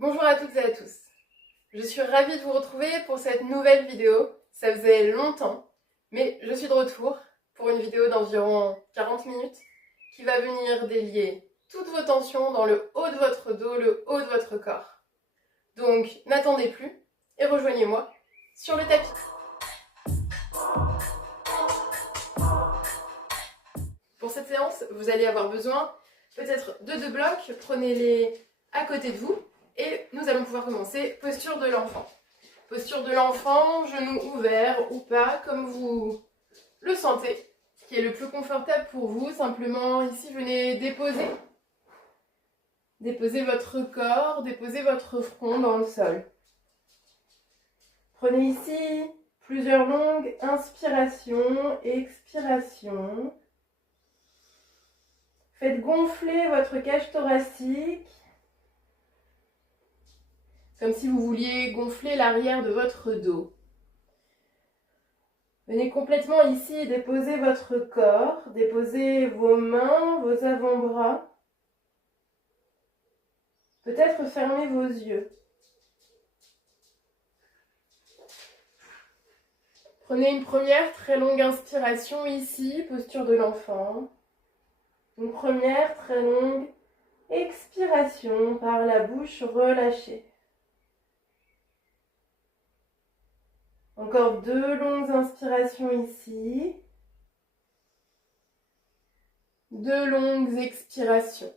Bonjour à toutes et à tous. Je suis ravie de vous retrouver pour cette nouvelle vidéo. Ça faisait longtemps, mais je suis de retour pour une vidéo d'environ 40 minutes qui va venir délier toutes vos tensions dans le haut de votre dos, le haut de votre corps. Donc n'attendez plus et rejoignez-moi sur le tapis. Pour cette séance, vous allez avoir besoin peut-être de 2 blocs. Prenez-les à côté de vous. Et nous allons pouvoir commencer, posture de l'enfant. Posture de l'enfant, genoux ouverts ou pas, comme vous le sentez, qui est le plus confortable pour vous. Simplement, ici, venez déposer votre corps, déposer votre front dans le sol. Prenez ici plusieurs longues inspirations, expirations. Faites gonfler votre cage thoracique, comme si vous vouliez gonfler l'arrière de votre dos. Venez complètement ici déposer votre corps, déposer vos mains, vos avant-bras. Peut-être fermez vos yeux. Prenez une première très longue inspiration ici, posture de l'enfant. Une première très longue expiration par la bouche relâchée. Encore 2 longues inspirations ici. 2 longues expirations.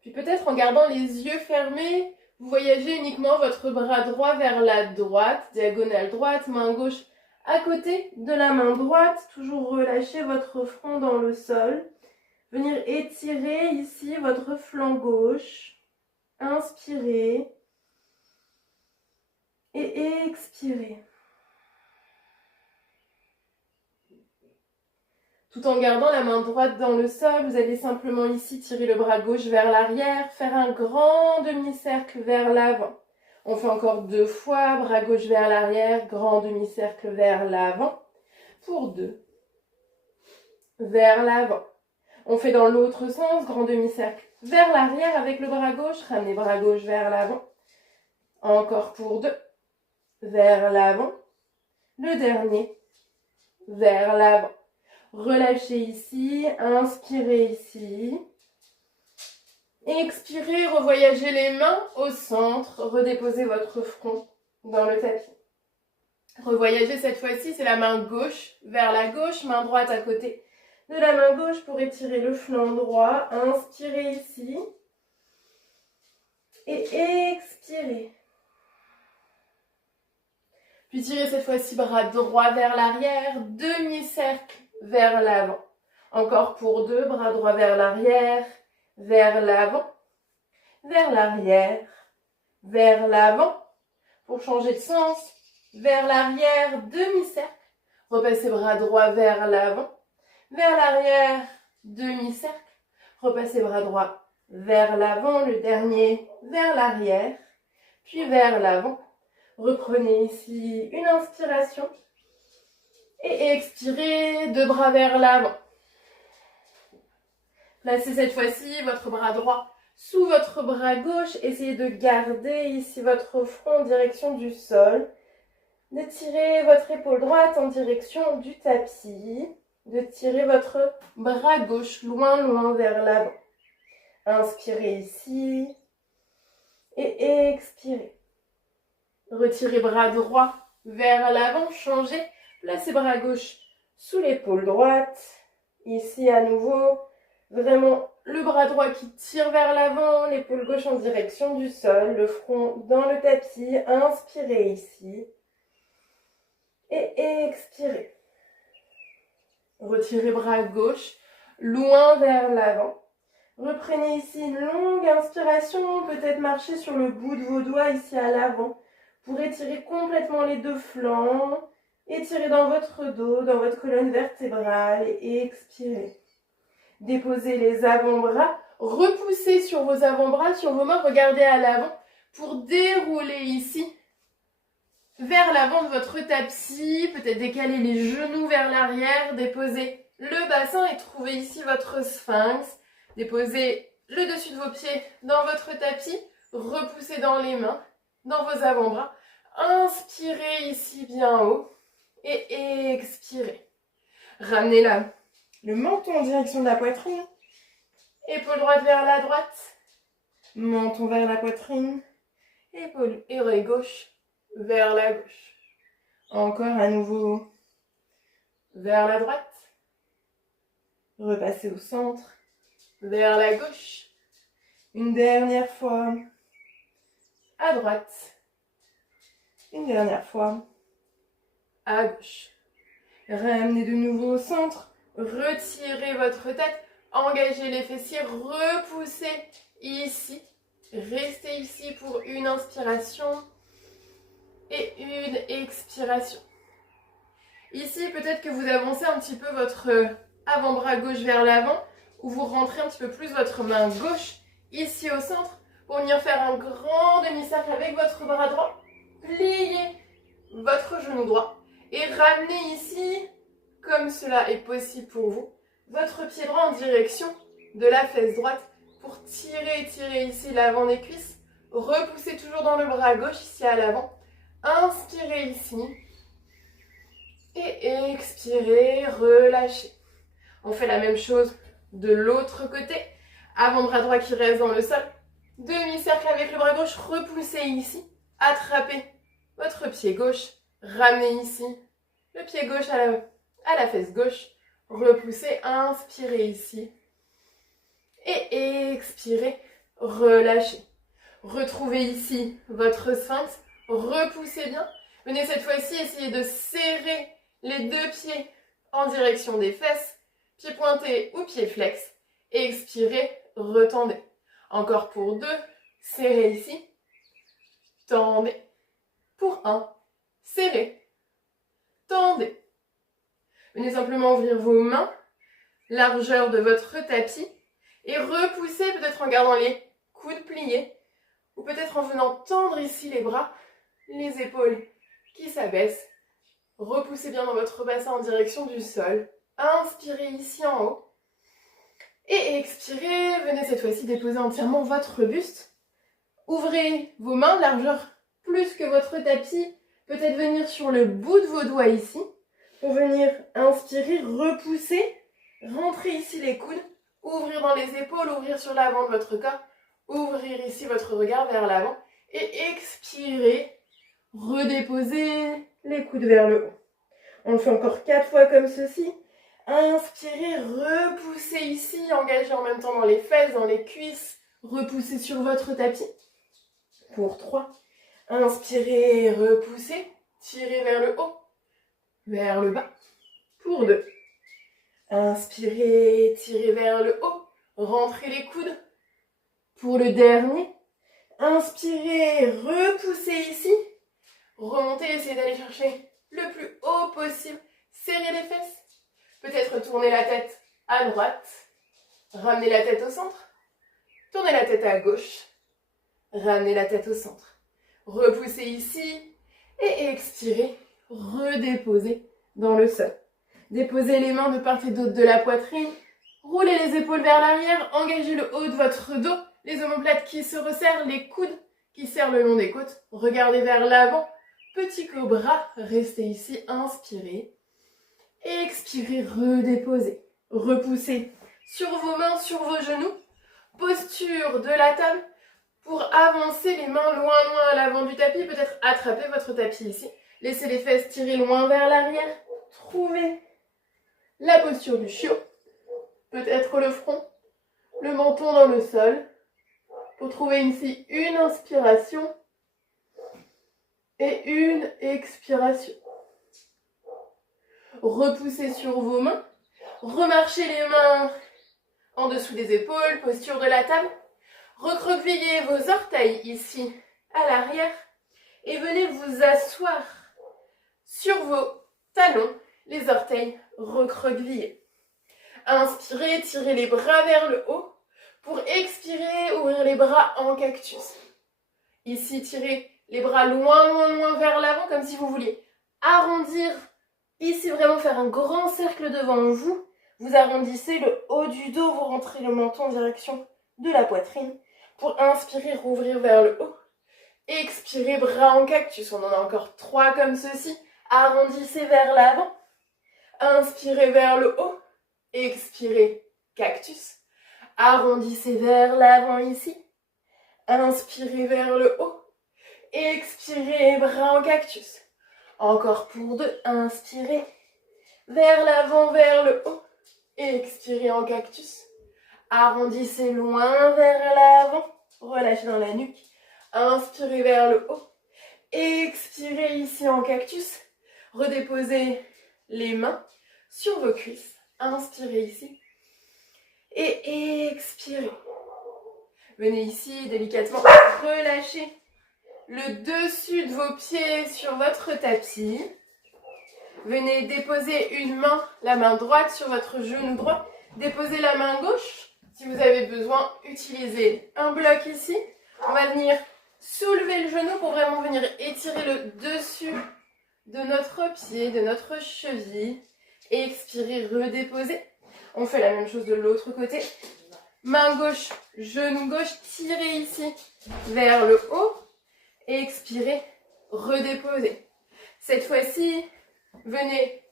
Puis peut-être en gardant les yeux fermés, vous voyagez uniquement votre bras droit vers la droite, diagonale droite, main gauche à côté de la main droite, toujours relâchez votre front dans le sol. Venir étirer ici votre flanc gauche. Inspirez et expirez. Tout en gardant la main droite dans le sol, vous allez simplement ici tirer le bras gauche vers l'arrière, faire un grand demi-cercle vers l'avant. On fait encore 2 fois, bras gauche vers l'arrière, grand demi-cercle vers l'avant. Pour 2. Vers l'avant. On fait dans l'autre sens, grand demi-cercle vers l'arrière avec le bras gauche, ramenez bras gauche vers l'avant. Encore pour 2. Vers l'avant. Le dernier, vers l'avant. Relâchez ici, inspirez ici. Expirez, revoyagez les mains au centre, redéposez votre front dans le tapis. Revoyagez cette fois-ci, c'est la main gauche vers la gauche, main droite à côté de la main gauche pour étirer le flanc droit. Inspirez ici et expirez. Puis tirez cette fois-ci bras droit vers l'arrière, demi-cercle vers l'avant. Encore pour 2, bras droit vers l'arrière, vers l'avant, vers l'arrière, vers l'avant. Pour changer de sens, vers l'arrière, demi-cercle. Repassez bras droit vers l'avant, vers l'arrière, demi-cercle. Repassez bras droit vers l'avant, le dernier vers l'arrière, puis vers l'avant. Reprenez ici une inspiration et expirez, 2 bras vers l'avant. Placez cette fois-ci votre bras droit sous votre bras gauche. Essayez de garder ici votre front en direction du sol. De tirer votre épaule droite en direction du tapis. De tirer votre bras gauche loin vers l'avant. Inspirez ici et expirez. Retirez bras droit vers l'avant, changez. Placez bras gauche sous l'épaule droite. Ici à nouveau, vraiment le bras droit qui tire vers l'avant, l'épaule gauche en direction du sol, le front dans le tapis. Inspirez ici et expirez. Retirez bras gauche loin vers l'avant. Reprenez ici une longue inspiration, peut-être marcher sur le bout de vos doigts ici à l'avant pour étirer complètement les 2 flancs. Étirez dans votre dos, dans votre colonne vertébrale et expirez. Déposez les avant-bras, repoussez sur vos avant-bras, sur vos mains, regardez à l'avant pour dérouler ici vers l'avant de votre tapis, peut-être décaler les genoux vers l'arrière, déposer le bassin et trouver ici votre sphinx. Déposez le dessus de vos pieds dans votre tapis, repoussez dans les mains, dans vos avant-bras. Inspirez ici bien haut et expirez. Ramenez le menton en direction de la poitrine. Épaule droite vers la droite. Menton vers la poitrine. Épaule et oreille gauche vers la gauche. Encore à nouveau vers la droite. Repassez au centre. Vers la gauche. Une dernière fois. À droite. Une dernière fois. À gauche. Ramenez de nouveau au centre. Retirez votre tête. Engagez les fessiers. Repoussez ici. Restez ici pour une inspiration et une expiration. Ici, peut-être que vous avancez un petit peu votre avant-bras gauche vers l'avant ou vous rentrez un petit peu plus votre main gauche ici au centre pour venir faire un grand demi-cercle avec votre bras droit. Pliez votre genou droit et ramenez ici, comme cela est possible pour vous, votre pied droit en direction de la fesse droite pour tirer ici l'avant des cuisses. Repoussez toujours dans le bras gauche ici à l'avant. Inspirez ici et expirez, relâchez. On fait la même chose de l'autre côté. Avant-bras droit qui reste dans le sol. Demi-cercle avec le bras gauche, repoussez ici. Attrapez votre pied gauche, ramenez ici le pied gauche à la fesse gauche. Repoussez, inspirez ici et expirez, relâchez. Retrouvez ici votre sphinx, repoussez bien. Venez cette fois-ci essayer de serrer les deux pieds en direction des fesses, pieds pointés ou pieds flex. Expirez, retendez. Encore pour 2, serrez ici, tendez. Pour 1, serrez, tendez. Venez simplement ouvrir vos mains, largeur de votre tapis, et repoussez peut-être en gardant les coudes pliés, ou peut-être en venant tendre ici les bras, les épaules qui s'abaissent. Repoussez bien dans votre bassin en direction du sol. Inspirez ici en haut. Et expirez, venez cette fois-ci déposer entièrement votre buste. Ouvrez vos mains, largeur plus que votre tapis. Peut-être venir sur le bout de vos doigts ici. Pour venir inspirer, repousser. Rentrez ici les coudes. Ouvrir dans les épaules, ouvrir sur l'avant de votre corps. Ouvrir ici votre regard vers l'avant. Et expirez. Redéposez les coudes vers le haut. On le fait encore 4 fois comme ceci. Inspirez, repoussez ici, engagez en même temps dans les fesses, dans les cuisses. Repoussez sur votre tapis. Pour 3. Inspirez, repoussez, tirez vers le haut, vers le bas. Pour 2. Inspirez, tirez vers le haut, rentrez les coudes. Pour le dernier. Inspirez, repoussez ici. Remontez, essayez d'aller chercher le plus haut possible. Serrez les fesses. Peut-être tournez la tête à droite. Ramenez la tête au centre. Tournez la tête à gauche. Ramenez la tête au centre. Repoussez ici. Et expirez. Redéposez dans le sol. Déposez les mains de part et d'autre de la poitrine. Roulez les épaules vers l'arrière. Engagez le haut de votre dos. Les omoplates qui se resserrent. Les coudes qui serrent le long des côtes. Regardez vers l'avant. Petit cobra, restez ici, inspirez. Expirez, redéposez. Repoussez sur vos mains, sur vos genoux. Posture de la table pour avancer les mains loin à l'avant du tapis. Peut-être attraper votre tapis ici. Laissez les fesses tirer loin vers l'arrière. Trouvez la posture du chiot. Peut-être le front, le menton dans le sol. Pour trouver ici une inspiration. Et une expiration. Repoussez sur vos mains. Remarchez les mains en dessous des épaules, posture de la table. Recroquevillez vos orteils ici à l'arrière. Et venez vous asseoir sur vos talons, les orteils recroquevillés. Inspirez, tirez les bras vers le haut. Pour expirer, ouvrir les bras en cactus. Ici, tirez les bras loin, loin, loin vers l'avant, comme si vous vouliez arrondir. Ici, vraiment faire un grand cercle devant vous. Vous arrondissez le haut du dos, vous rentrez le menton en direction de la poitrine. Pour inspirer, rouvrir vers le haut. Expirez, bras en cactus. On en a encore 3 comme ceci. Arrondissez vers l'avant. Inspirez vers le haut. Expirez, cactus. Arrondissez vers l'avant ici. Inspirez vers le haut. Expirez, bras en cactus. Encore pour 2. Inspirez. Vers l'avant, vers le haut. Expirez en cactus. Arrondissez loin vers l'avant. Relâchez dans la nuque. Inspirez vers le haut. Expirez ici en cactus. Redéposez les mains sur vos cuisses. Inspirez ici. Et expirez. Venez ici délicatement relâcher le dessus de vos pieds sur votre tapis. Venez déposer une main, la main droite sur votre genou droit. Déposez la main gauche. Si vous avez besoin, utilisez un bloc ici. On va venir soulever le genou pour vraiment venir étirer le dessus de notre pied, de notre cheville. Expirez, redéposez. On fait la même chose de l'autre côté. Main gauche, genou gauche, tirez ici vers le haut. Expirez, redéposez. Cette fois-ci, venez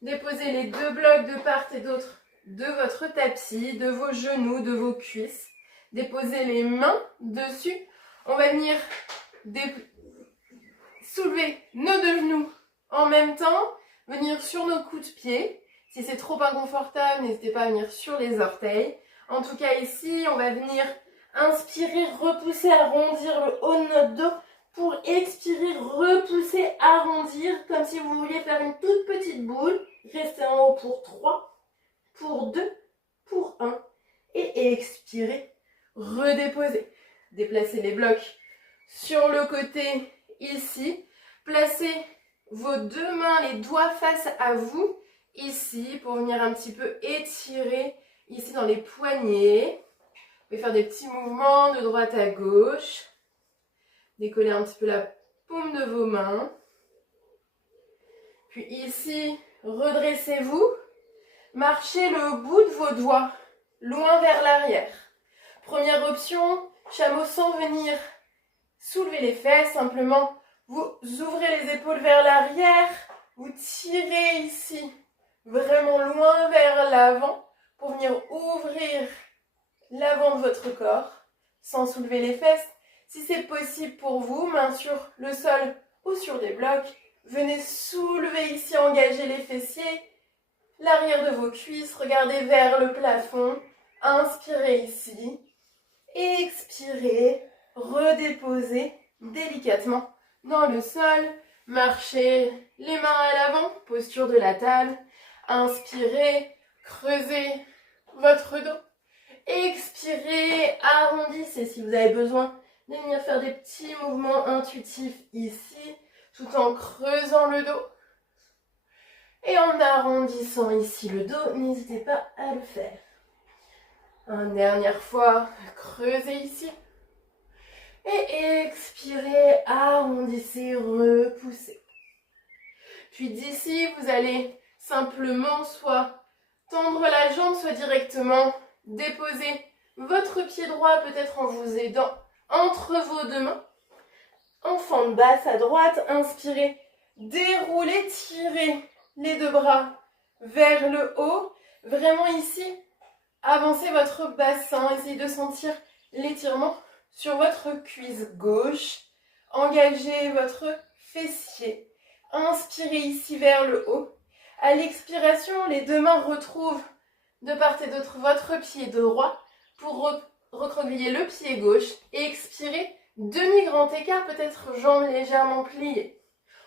déposer les 2 blocs de part et d'autre de votre tapis, de vos genoux, de vos cuisses. Déposez les mains dessus. On va venir soulever nos 2 genoux en même temps, venir sur nos coups de pied. Si c'est trop inconfortable, n'hésitez pas à venir sur les orteils. En tout cas ici, on va venir inspirer, repousser, arrondir le haut de notre dos. Pour expirer, repousser, arrondir, comme si vous vouliez faire une toute petite boule. Restez en haut pour 3, pour 2, pour 1. Et expirez, redéposez. Déplacez les blocs sur le côté ici. Placez vos 2 mains, les doigts face à vous, ici, pour venir un petit peu étirer, ici dans les poignets. Vous pouvez faire des petits mouvements de droite à gauche. Décollez un petit peu la paume de vos mains. Puis ici, redressez-vous. Marchez le bout de vos doigts loin vers l'arrière. Première option, chameau sans venir soulever les fesses. Simplement, vous ouvrez les épaules vers l'arrière. Vous tirez ici, vraiment loin vers l'avant pour venir ouvrir l'avant de votre corps sans soulever les fesses. Si c'est possible pour vous, main sur le sol ou sur des blocs, venez soulever ici, engager les fessiers, l'arrière de vos cuisses, regardez vers le plafond, inspirez ici, expirez, redéposez délicatement dans le sol, marchez les mains à l'avant, posture de la table, inspirez, creusez votre dos, expirez, arrondissez si vous avez besoin de venir faire des petits mouvements intuitifs ici, tout en creusant le dos. Et en arrondissant ici le dos, n'hésitez pas à le faire. Une dernière fois, creusez ici. Et expirez, arrondissez, repoussez. Puis d'ici, vous allez simplement soit tendre la jambe, soit directement déposer votre pied droit, peut-être en vous aidant entre vos 2 mains. En fente basse à droite, inspirez, déroulez, tirez les 2 bras vers le haut. Vraiment ici, avancez votre bassin, essayez de sentir l'étirement sur votre cuisse gauche. Engagez votre fessier. Inspirez ici vers le haut. À l'expiration, les 2 mains retrouvent de part et d'autre votre pied droit pour recroqueviller le pied gauche et expirez, demi-grand écart, peut-être jambes légèrement pliées.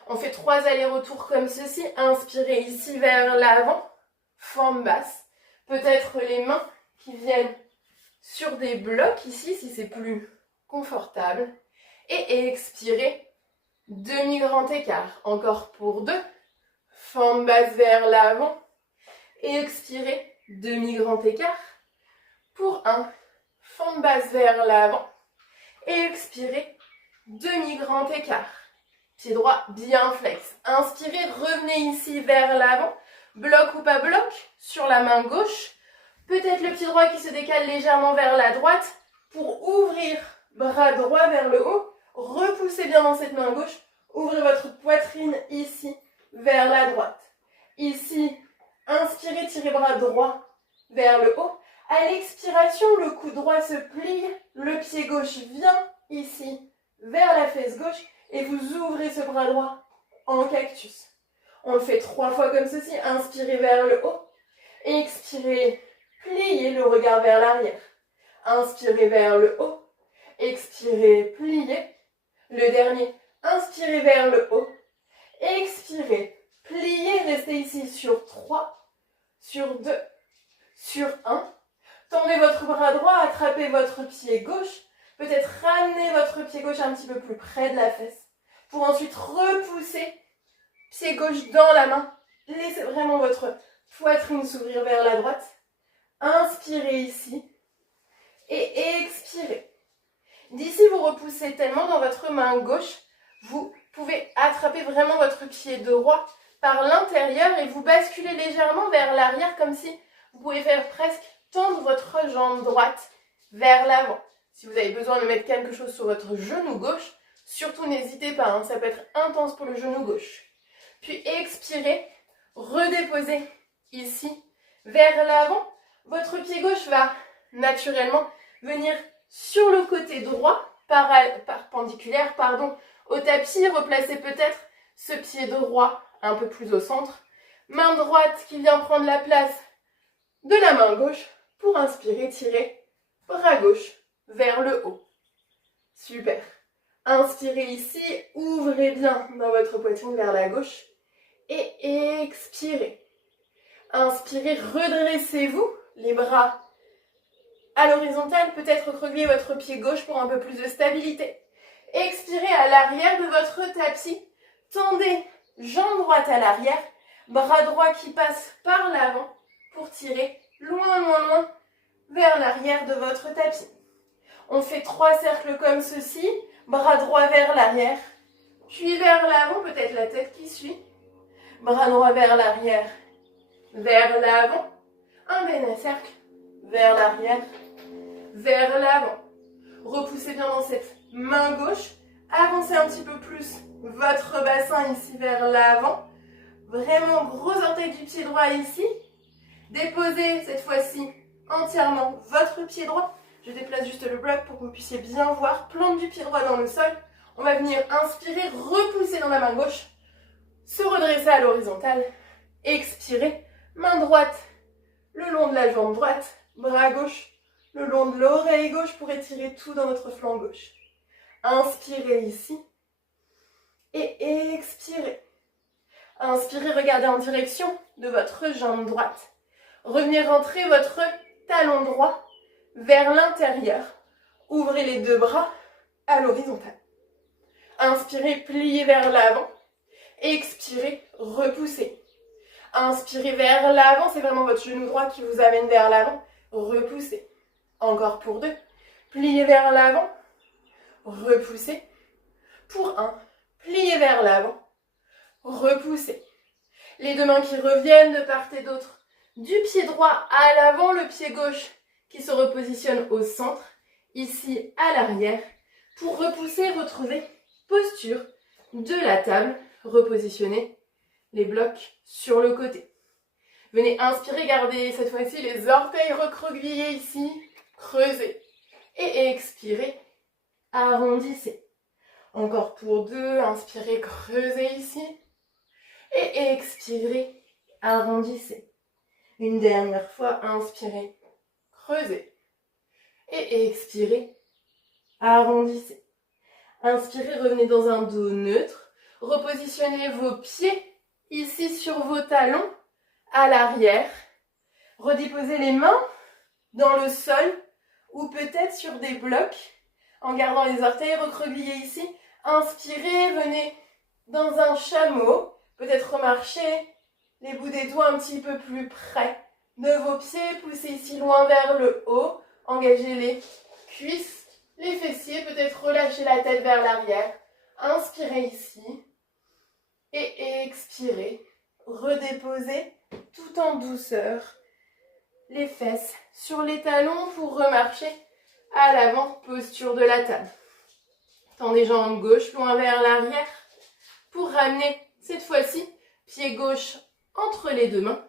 On fait 3 allers-retours comme ceci. Inspirez ici vers l'avant, forme basse. Peut-être les mains qui viennent sur des blocs ici, si c'est plus confortable. Et expirez, demi-grand écart. Encore pour 2. Forme basse vers l'avant. Et expirez, demi-grand écart. Pour 1. Fente basse vers l'avant. Et expirez, demi-grand écart. Pied droit bien flex. Inspirez, revenez ici vers l'avant. Bloc ou pas bloc sur la main gauche. Peut-être le pied droit qui se décale légèrement vers la droite pour ouvrir bras droit vers le haut. Repoussez bien dans cette main gauche. Ouvrez votre poitrine ici vers la droite. Ici, inspirez, tirez bras droit vers le haut. À l'expiration, le coude droit se plie. Le pied gauche vient ici vers la fesse gauche. Et vous ouvrez ce bras droit en cactus. On le fait 3 fois comme ceci. Inspirez vers le haut. Expirez, pliez le regard vers l'arrière. Inspirez vers le haut. Expirez, pliez. Le dernier, inspirez vers le haut. Expirez, pliez. Restez ici sur 3, sur 2, sur 1. Tendez votre bras droit, attrapez votre pied gauche. Peut-être ramenez votre pied gauche un petit peu plus près de la fesse. Pour ensuite repousser pied gauche dans la main. Laissez vraiment votre poitrine s'ouvrir vers la droite. Inspirez ici. Et expirez. D'ici, vous repoussez tellement dans votre main gauche. Vous pouvez attraper vraiment votre pied droit par l'intérieur et vous basculez légèrement vers l'arrière comme si vous pouvez faire presque tendre votre jambe droite vers l'avant. Si vous avez besoin de mettre quelque chose sur votre genou gauche, surtout n'hésitez pas, hein, ça peut être intense pour le genou gauche. Puis expirez, redéposez ici vers l'avant. Votre pied gauche va naturellement venir sur le côté droit, perpendiculaire au tapis. Replacez peut-être ce pied droit un peu plus au centre. Main droite qui vient prendre la place de la main gauche pour inspirer, tirer bras gauche vers le haut. Super. Inspirez ici, ouvrez bien dans votre poitrine vers la gauche et expirez. Inspirez, redressez-vous, les bras à l'horizontale, peut-être recroquevillez votre pied gauche pour un peu plus de stabilité. Expirez à l'arrière de votre tapis, tendez jambe droite à l'arrière, bras droit qui passe par l'avant pour tirer loin, loin, loin vers l'arrière de votre tapis. On fait 3 cercles comme ceci, bras droit vers l'arrière, puis vers l'avant, peut-être la tête qui suit, bras droit vers l'arrière, vers l'avant, un cercle, vers l'arrière, vers l'avant. Repoussez bien dans cette main gauche, avancez un petit peu plus votre bassin ici vers l'avant, vraiment gros orteil du pied droit ici, déposez cette fois-ci entièrement votre pied droit. Je déplace juste le bloc pour que vous puissiez bien voir. Plante du pied droit dans le sol. On va venir inspirer, repousser dans la main gauche. Se redresser à l'horizontale. Expirer. Main droite le long de la jambe droite. Bras gauche le long de l'oreille gauche pour étirer tout dans notre flanc gauche. Inspirez ici. Et expirez. Inspirez, regardez en direction de votre jambe droite. Revenez rentrer votre talon droit vers l'intérieur. Ouvrez les 2 bras à l'horizontale. Inspirez, pliez vers l'avant. Expirez, repoussez. Inspirez vers l'avant, c'est vraiment votre genou droit qui vous amène vers l'avant. Repoussez. Encore pour 2. Pliez vers l'avant. Repoussez. Pour 1. Pliez vers l'avant. Repoussez. Les 2 mains qui reviennent de part et d'autre. Du pied droit à l'avant, le pied gauche qui se repositionne au centre, ici à l'arrière, pour repousser, retrouver posture de la table, repositionner les blocs sur le côté. Venez inspirer, gardez cette fois-ci les orteils recroquevillés ici, creusez. Et expirez, arrondissez. Encore pour 2, inspirez, creusez ici. Et expirez, arrondissez. Une dernière fois, inspirez, creusez. Et expirez, arrondissez. Inspirez, revenez dans un dos neutre. Repositionnez vos pieds ici sur vos talons à l'arrière. Redéposez les mains dans le sol ou peut-être sur des blocs en gardant les orteils recroquevillés ici. Inspirez, venez dans un chameau. Peut-être remarcher les bouts des doigts un petit peu plus près de vos pieds. Poussez ici loin vers le haut. Engagez les cuisses les fessiers, peut-être relâcher la tête vers l'arrière. Inspirez ici et expirez. Redéposez tout en douceur les fesses sur les talons pour remarcher à l'avant, posture de la table. Tendez jambes gauche loin vers l'arrière pour ramener cette fois-ci pied gauche entre les deux mains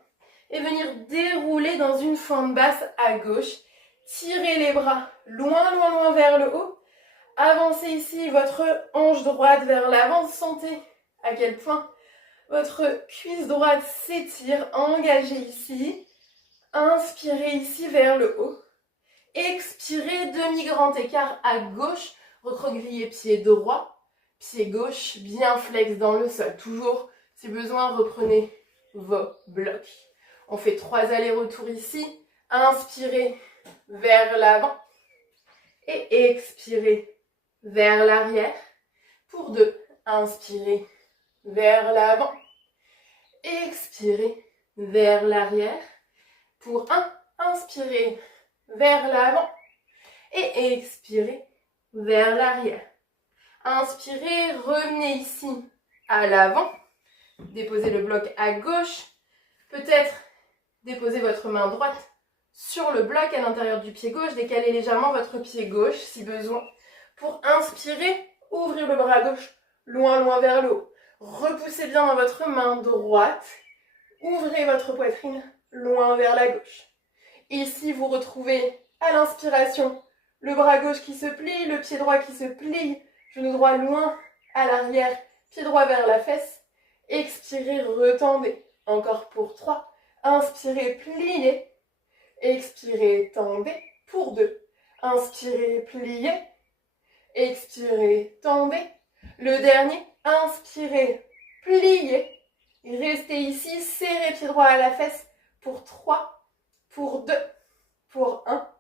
et venir dérouler dans une fente basse à gauche. Tirez les bras loin, loin, loin vers le haut. Avancez ici votre hanche droite vers l'avant. Sentez à quel point votre cuisse droite s'étire. Engagez ici. Inspirez ici vers le haut. Expirez, demi-grand écart à gauche. Recroquevillez pied droit. Pied gauche bien flex dans le sol. Toujours, si besoin, reprenez vos blocs. On fait 3 allers-retours ici. Inspirez vers l'avant et expirez vers l'arrière. Pour 2, inspirez vers l'avant, expirez vers l'arrière. Pour 1, inspirez vers l'avant et expirez vers l'arrière. Inspirez, revenez ici à l'avant. Déposez le bloc à gauche. Peut-être déposez votre main droite sur le bloc à l'intérieur du pied gauche. Décalez légèrement votre pied gauche si besoin. Pour inspirer, ouvrir le bras gauche loin, loin vers le haut. Repoussez bien dans votre main droite. Ouvrez votre poitrine loin vers la gauche. Ici, vous retrouvez à l'inspiration le bras gauche qui se plie, le pied droit qui se plie, genou droit loin à l'arrière, pied droit vers la fesse. Expirez, retendez. Encore pour 3. Inspirez, pliez. Expirez, tendez. Pour 2. Inspirez, pliez. Expirez, tendez. Le dernier, inspirez, pliez. Restez ici, serrez pied droit à la fesse. Pour 3, pour 2, pour 1.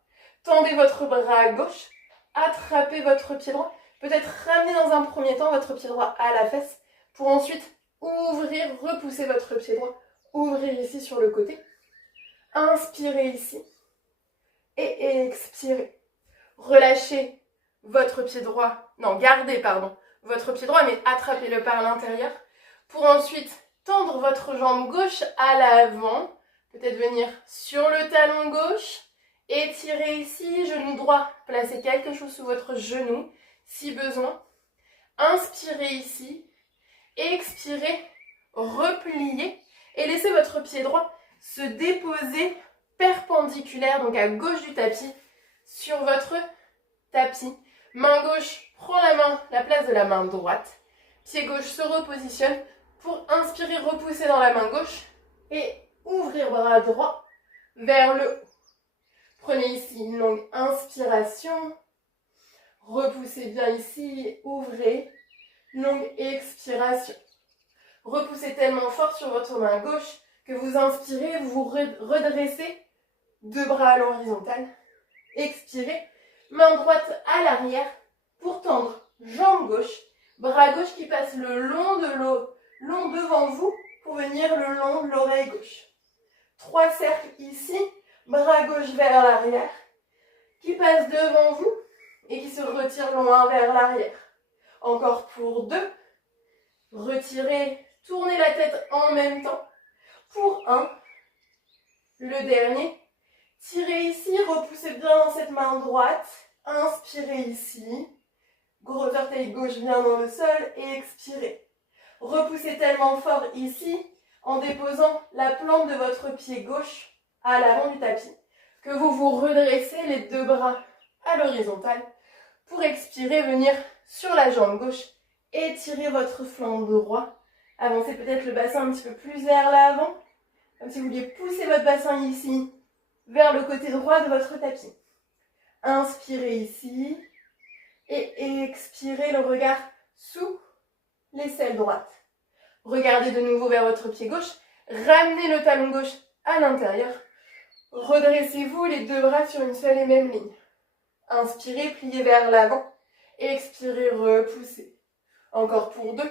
Tendez votre bras gauche. Attrapez votre pied droit. Peut-être ramenez dans un premier temps votre pied droit à la fesse. Pour ensuite ouvrir, repousser votre pied droit. Ouvrir ici sur le côté. Inspirez ici. Et expirez. Relâchez votre pied droit. Non, gardez, pardon, votre pied droit, mais attrapez-le par l'intérieur. Pour ensuite tendre votre jambe gauche à l'avant. Peut-être venir sur le talon gauche. Étirez ici, genou droit. Placez quelque chose sous votre genou, si besoin. Inspirez ici. Expirez, repliez. Et laissez votre pied droit se déposer perpendiculaire, donc à gauche du tapis, sur votre tapis. Main gauche prend la place de la main droite. Pied gauche se repositionne pour inspirer, repousser dans la main gauche et ouvrir bras droit vers le haut. Prenez ici une longue inspiration. Repoussez bien ici, ouvrez. Longue expiration. Repoussez tellement fort sur votre main gauche que vous inspirez, vous vous redressez. 2 bras à l'horizontale. Expirez. Main droite à l'arrière pour tendre jambe gauche. Bras gauche qui passe le long long devant vous pour venir le long de l'oreille gauche. 3 cercles ici. Bras gauche vers l'arrière qui passe devant vous et qui se retire loin vers l'arrière. Encore pour 2. Retirez, tournez la tête en même temps. Pour 1. Le dernier. Tirez ici, repoussez bien dans cette main droite. Inspirez ici. Gros orteil gauche bien dans le sol et expirez. Repoussez tellement fort ici en déposant la plante de votre pied gauche à l'avant du tapis que vous vous redressez les 2 bras à l'horizontale pour expirer, venir sur la jambe gauche. Étirez votre flanc droit. Avancez peut-être le bassin un petit peu plus vers l'avant. Comme si vous vouliez pousser votre bassin ici vers le côté droit de votre tapis. Inspirez ici. Et expirez le regard sous l'aisselle droite. Regardez de nouveau vers votre pied gauche. Ramenez le talon gauche à l'intérieur. Redressez-vous les 2 bras sur une seule et même ligne. Inspirez, pliez vers l'avant. Expirez, repoussez. Encore pour 2.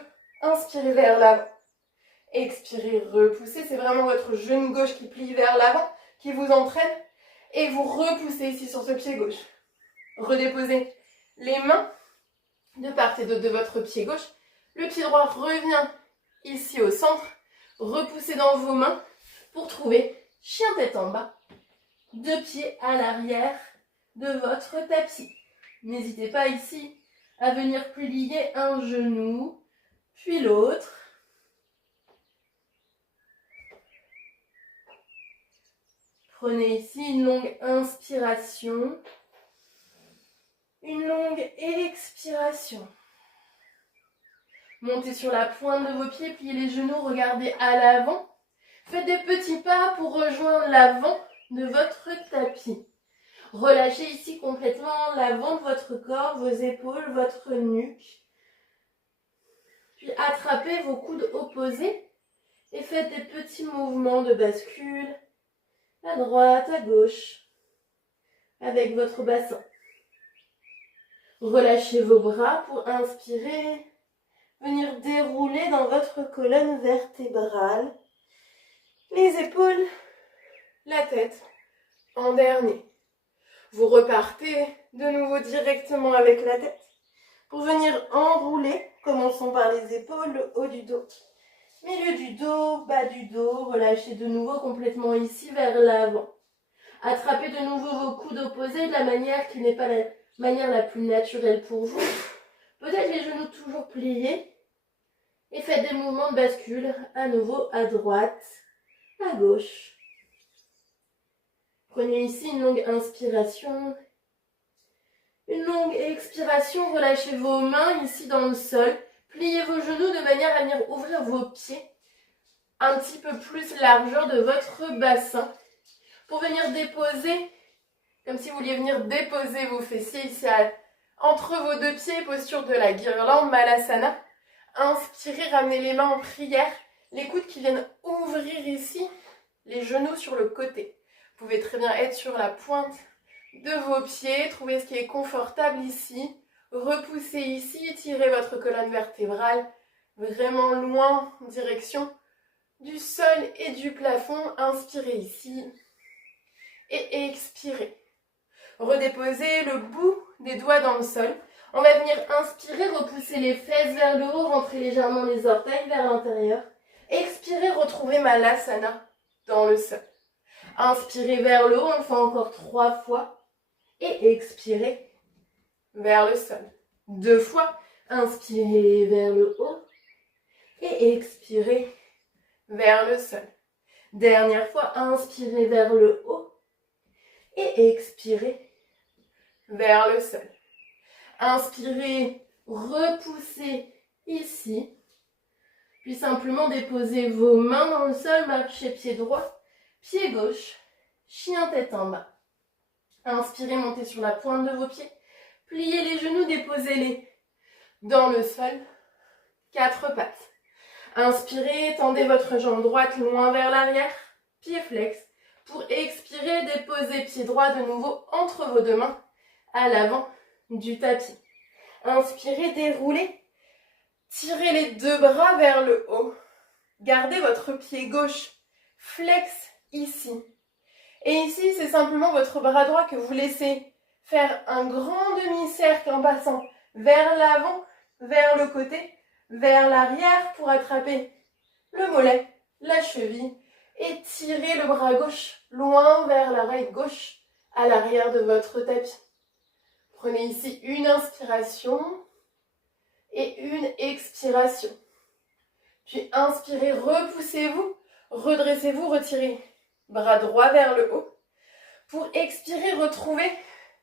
Inspirez vers l'avant. Expirez, repoussez. C'est vraiment votre genou gauche qui plie vers l'avant, qui vous entraîne. Et vous repoussez ici sur ce pied gauche. Redéposez les mains de part et d'autre de votre pied gauche. Le pied droit revient ici au centre. Repoussez dans vos mains pour trouver chien tête en bas. Deux pieds à l'arrière de votre tapis. N'hésitez pas ici à venir plier un genou, puis l'autre. Prenez ici une longue inspiration, une longue expiration. Montez sur la pointe de vos pieds, pliez les genoux, regardez à l'avant. Faites des petits pas pour rejoindre l'avant de votre tapis. Relâchez ici complètement l'avant de votre corps, vos épaules, votre nuque. Puis attrapez vos coudes opposés et faites des petits mouvements de bascule à droite, à gauche, avec votre bassin. Relâchez vos bras pour inspirer, venir dérouler dans votre colonne vertébrale, les épaules, la tête en dernier. Vous repartez de nouveau directement avec la tête pour venir enrouler. Commençons par les épaules, le haut du dos, milieu du dos, bas du dos. Relâchez de nouveau complètement ici vers l'avant. Attrapez de nouveau vos coudes opposés de la manière qui n'est pas la manière la plus naturelle pour vous. Peut-être les genoux toujours pliés. Et faites des mouvements de bascule à nouveau à droite, à gauche. Prenez ici une longue inspiration, une longue expiration. Relâchez vos mains ici dans le sol. Pliez vos genoux de manière à venir ouvrir vos pieds un petit peu plus largeur de votre bassin. Pour venir déposer, comme si vous vouliez venir déposer vos fessiers ici entre vos deux pieds, posture de la guirlande, Malasana. Inspirez, ramenez les mains en prière, les coudes qui viennent ouvrir ici, les genoux sur le côté. Vous pouvez très bien être sur la pointe de vos pieds, trouvez ce qui est confortable ici. Repoussez ici, tirez votre colonne vertébrale vraiment loin, en direction du sol et du plafond. Inspirez ici et expirez. Redéposez le bout des doigts dans le sol. On va venir inspirer, repousser les fesses vers le haut, rentrer légèrement les orteils vers l'intérieur. Expirez, retrouvez Malasana dans le sol. Inspirez vers le haut, on le fait encore 3 fois. Et expirez vers le sol. 2 fois. Inspirez vers le haut. Et expirez vers le sol. Dernière fois, inspirez vers le haut. Et expirez vers le sol. Inspirez, repoussez ici. Puis simplement déposez vos mains dans le sol, marchez pied droit, pied gauche, chien tête en bas. Inspirez, montez sur la pointe de vos pieds. Pliez les genoux, déposez-les dans le sol. 4 pattes. Inspirez, tendez votre jambe droite loin vers l'arrière, pied flex. Pour expirer, déposez pied droit de nouveau entre vos deux mains à l'avant du tapis. Inspirez, déroulez. Tirez les 2 bras vers le haut. Gardez votre pied gauche flex ici. Et ici, c'est simplement votre bras droit que vous laissez faire un grand demi-cercle en passant vers l'avant, vers le côté, vers l'arrière pour attraper le mollet, la cheville et tirer le bras gauche loin vers l'oreille gauche à l'arrière de votre tapis. Prenez ici une inspiration et une expiration. Puis inspirez, repoussez-vous, redressez-vous, retirez bras droit vers le haut. Pour expirer, retrouvez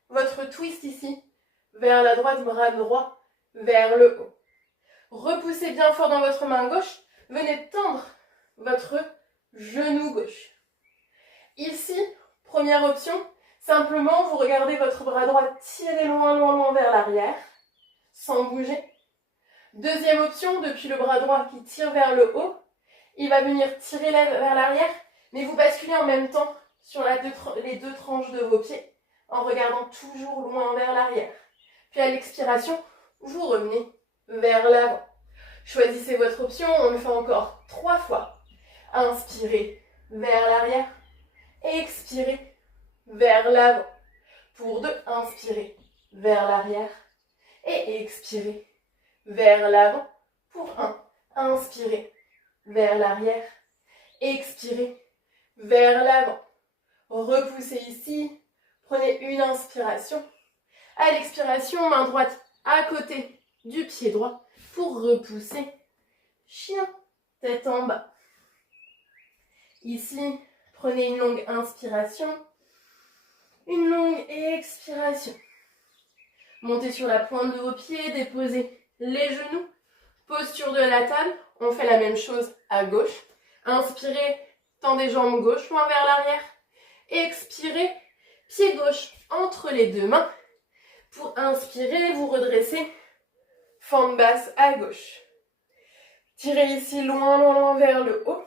votre twist ici, vers la droite, bras droit vers le haut. Repoussez bien fort dans votre main gauche, venez tendre votre genou gauche. Ici, première option, simplement vous regardez votre bras droit tirer loin, loin, loin vers l'arrière, sans bouger. Deuxième option, depuis le bras droit qui tire vers le haut, il va venir tirer vers l'arrière, mais vous basculez en même temps sur les 2 tranches de vos pieds, en regardant toujours loin vers l'arrière. Puis à l'expiration, vous revenez vers l'avant. Choisissez votre option, on le fait encore 3 fois. Inspirez vers l'arrière, expirez vers l'avant. Pour 2, inspirez vers l'arrière, Et expirez vers l'avant pour 1. Inspirez vers l'arrière. Expirez vers l'avant. Repoussez ici. Prenez une inspiration. À l'expiration, main droite à côté du pied droit pour repousser. Chien, tête en bas. Ici, prenez une longue inspiration. Une longue expiration. Montez sur la pointe de vos pieds, déposez les genoux. Posture de la table, on fait la même chose à gauche. Inspirez, tendez jambes gauche, loin vers l'arrière. Expirez, pied gauche entre les deux mains. Pour inspirer, vous redressez, fente basse à gauche. Tirez ici loin, loin, loin vers le haut.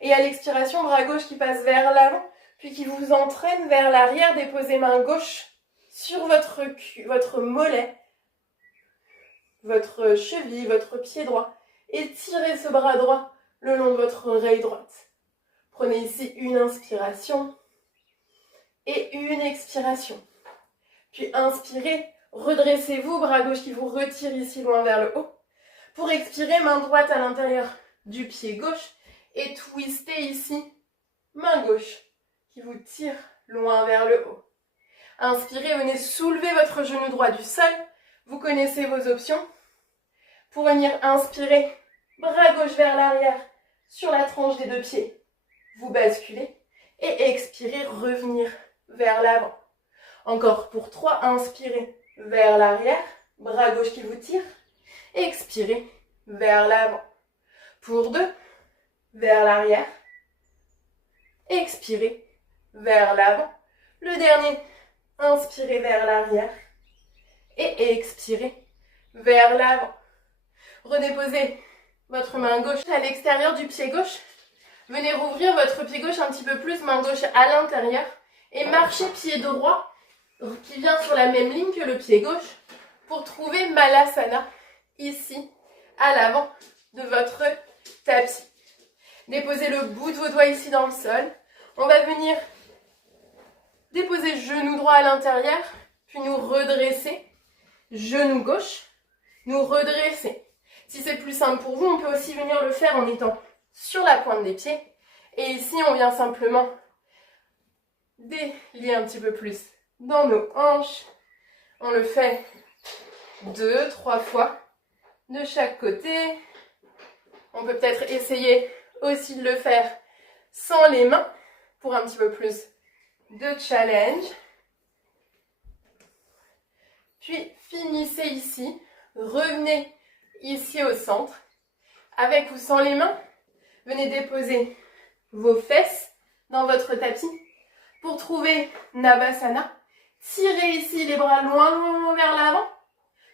Et à l'expiration, bras gauche qui passe vers l'avant, puis qui vous entraîne vers l'arrière. Déposez main gauche sur votre mollet, votre cheville, votre pied droit. Et tirez ce bras droit le long de votre oreille droite. Prenez ici une inspiration et une expiration. Puis inspirez, redressez-vous, bras gauche qui vous retire ici loin vers le haut. Pour expirer, main droite à l'intérieur du pied gauche et twistez ici, main gauche qui vous tire loin vers le haut. Inspirez, venez soulever votre genou droit du sol. Vous connaissez vos options. Pour venir inspirer, bras gauche vers l'arrière sur la tranche des deux pieds. Vous basculez et expirez, revenir vers l'avant. Encore pour 3, inspirez vers l'arrière, bras gauche qui vous tire. Expirez vers l'avant. Pour 2, vers l'arrière. Expirez vers l'avant. Le dernier, inspirez vers l'arrière. Et expirez vers l'avant. Redéposez votre main gauche à l'extérieur du pied gauche. Venez rouvrir votre pied gauche un petit peu plus, main gauche à l'intérieur. Et marchez pied droit qui vient sur la même ligne que le pied gauche pour trouver Malasana ici à l'avant de votre tapis. Déposez le bout de vos doigts ici dans le sol. On va venir déposer genou droit à l'intérieur, puis nous redresser. Genou gauche, nous redresser. Si c'est plus simple pour vous, on peut aussi venir le faire en étant sur la pointe des pieds. Et ici, on vient simplement délier un petit peu plus dans nos hanches. On le fait 2, 3 fois de chaque côté. On peut peut-être essayer aussi de le faire sans les mains pour un petit peu plus de challenge. Puis finissez ici, revenez ici au centre. Avec ou sans les mains, venez déposer vos fesses dans votre tapis pour trouver Navasana. Tirez ici les bras loin, loin, loin vers l'avant.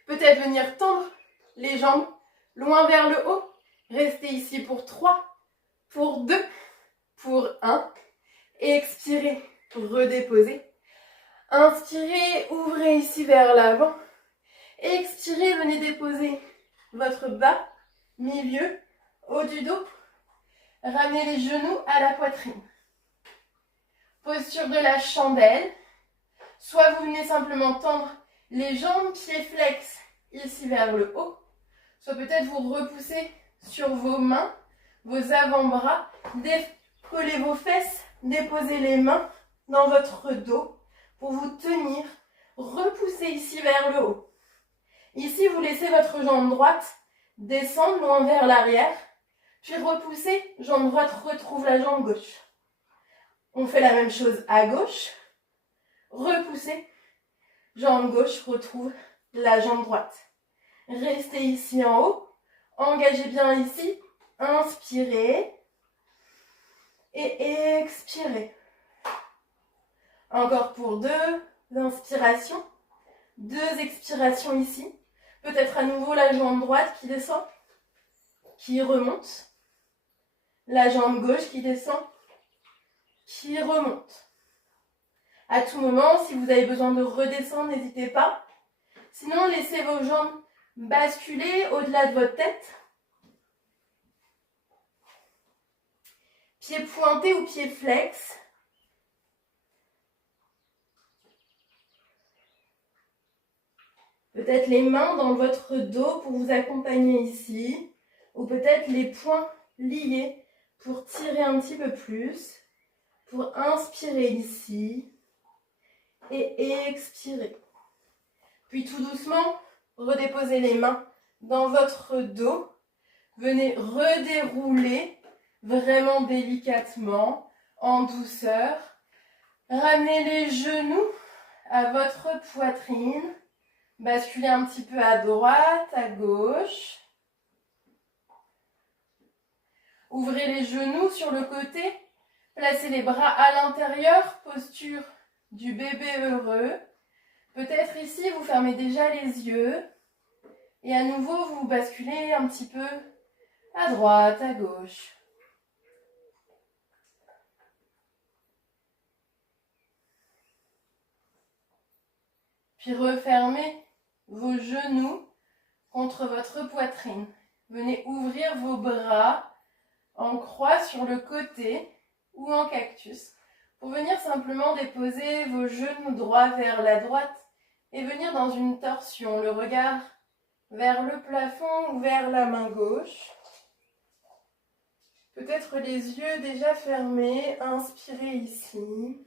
Peut-être venir tendre les jambes loin vers le haut. Restez ici pour 3, pour 2, pour 1. Expirez, redéposez. Inspirez, ouvrez ici vers l'avant. Expirez, venez déposer votre bas, milieu, haut du dos. Ramenez les genoux à la poitrine. Posture de la chandelle. Soit vous venez simplement tendre les jambes, pieds flex ici vers le haut. Soit peut-être vous repoussez sur vos mains, vos avant-bras. Décollez vos fesses, déposez les mains dans votre dos pour vous tenir. Repoussez ici vers le haut. Ici, vous laissez votre jambe droite descendre loin vers l'arrière. Puis repoussez, jambe droite retrouve la jambe gauche. On fait la même chose à gauche. Repoussez, jambe gauche retrouve la jambe droite. Restez ici en haut. Engagez bien ici. Inspirez. Et expirez. Encore pour 2 inspirations. 2 expirations ici. Peut-être à nouveau la jambe droite qui descend, qui remonte. La jambe gauche qui descend, qui remonte. À tout moment, si vous avez besoin de redescendre, n'hésitez pas. Sinon, laissez vos jambes basculer au-delà de votre tête. Pieds pointés ou pieds flex. Peut-être les mains dans votre dos pour vous accompagner ici, ou peut-être les poings liés pour tirer un petit peu plus, pour inspirer ici et expirer. Puis tout doucement, redéposez les mains dans votre dos. Venez redérouler vraiment délicatement, en douceur. Ramenez les genoux à votre poitrine. Basculez un petit peu à droite, à gauche. Ouvrez les genoux sur le côté. Placez les bras à l'intérieur, posture du bébé heureux. Peut-être ici, vous fermez déjà les yeux. Et à nouveau, vous basculez un petit peu à droite, à gauche. Puis refermez vos genoux contre votre poitrine. Venez ouvrir vos bras en croix sur le côté ou en cactus pour venir simplement déposer vos genoux droits vers la droite et venir dans une torsion, le regard vers le plafond ou vers la main gauche. Peut-être les yeux déjà fermés, inspirez ici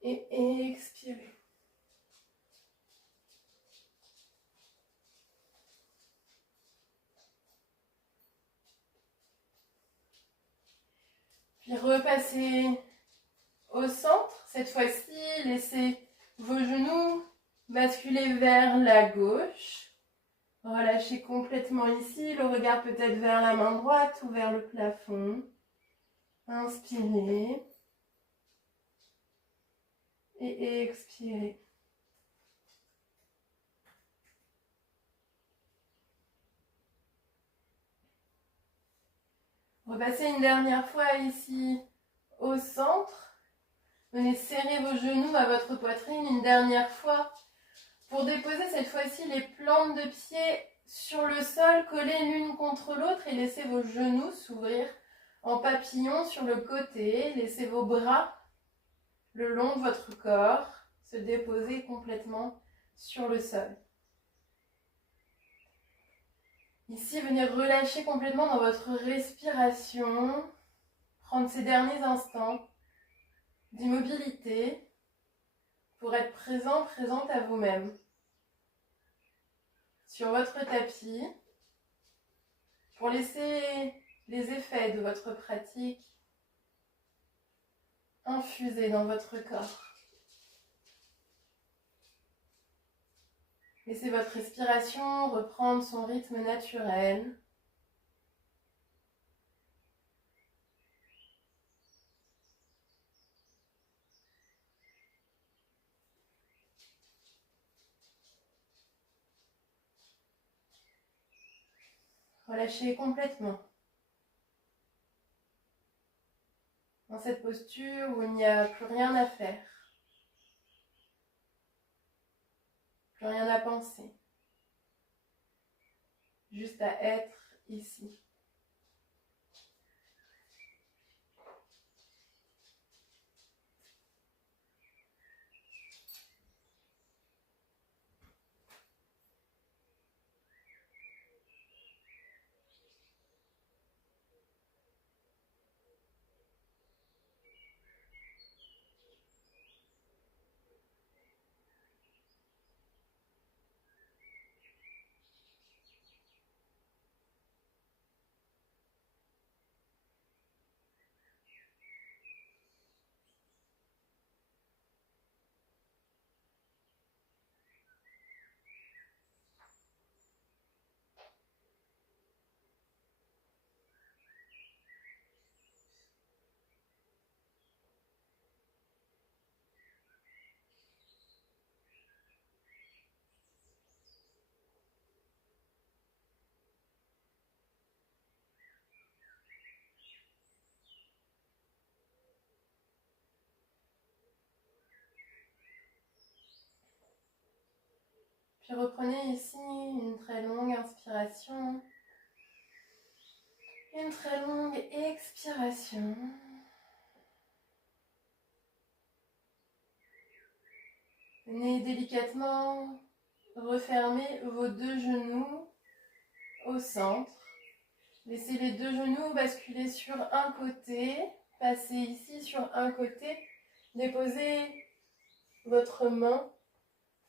et expirez. Puis repassez au centre. Cette fois-ci, laissez vos genoux basculer vers la gauche. Relâchez complètement ici, le regard peut-être vers la main droite ou vers le plafond. Inspirez. Et expirez. Repassez une dernière fois ici au centre. Venez serrer vos genoux à votre poitrine une dernière fois pour déposer cette fois-ci les plantes de pied sur le sol, collées l'une contre l'autre et laissez vos genoux s'ouvrir en papillon sur le côté. Laissez vos bras le long de votre corps se déposer complètement sur le sol. Ici, venez relâcher complètement dans votre respiration, prendre ces derniers instants d'immobilité pour être présent, présente à vous-même. Sur votre tapis, pour laisser les effets de votre pratique infuser dans votre corps. Laissez votre respiration reprendre son rythme naturel. Relâchez complètement. Dans cette posture où il n'y a plus rien à faire, plus rien à penser, juste à être ici. Puis reprenez ici une très longue inspiration, une très longue expiration. Venez délicatement refermez vos deux genoux au centre. Laissez les deux genoux basculer sur un côté. Passez ici sur un côté. Déposez votre main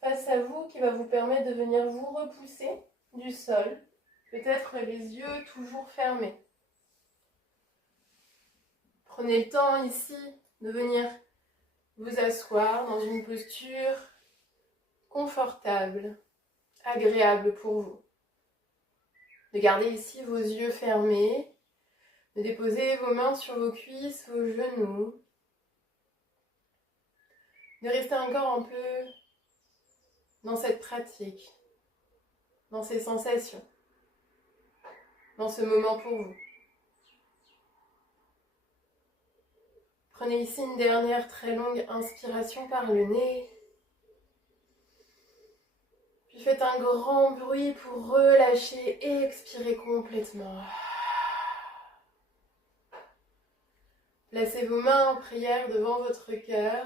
face à vous qui va vous permettre de venir vous repousser du sol. Peut-être les yeux toujours fermés. Prenez le temps ici de venir vous asseoir dans une posture confortable, agréable pour vous. De garder ici vos yeux fermés, de déposer vos mains sur vos cuisses, vos genoux. De rester encore un peu dans cette pratique, dans ces sensations, dans ce moment pour vous. Prenez ici une dernière très longue inspiration par le nez. Puis faites un grand bruit pour relâcher et expirer complètement. Placez vos mains en prière devant votre cœur.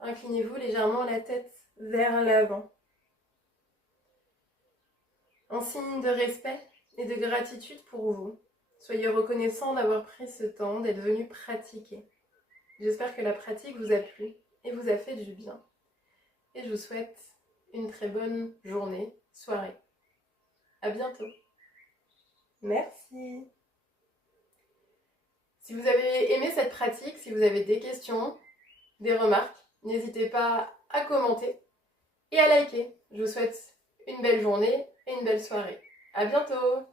Inclinez-vous légèrement la tête vers l'avant. En signe de respect et de gratitude pour vous, soyez reconnaissant d'avoir pris ce temps, d'être venu pratiquer. J'espère que la pratique vous a plu et vous a fait du bien. Et je vous souhaite une très bonne journée, soirée. À bientôt. Merci. Si vous avez aimé cette pratique, si vous avez des questions, des remarques, n'hésitez pas à commenter et à liker. Je vous souhaite une belle journée et une belle soirée. À bientôt.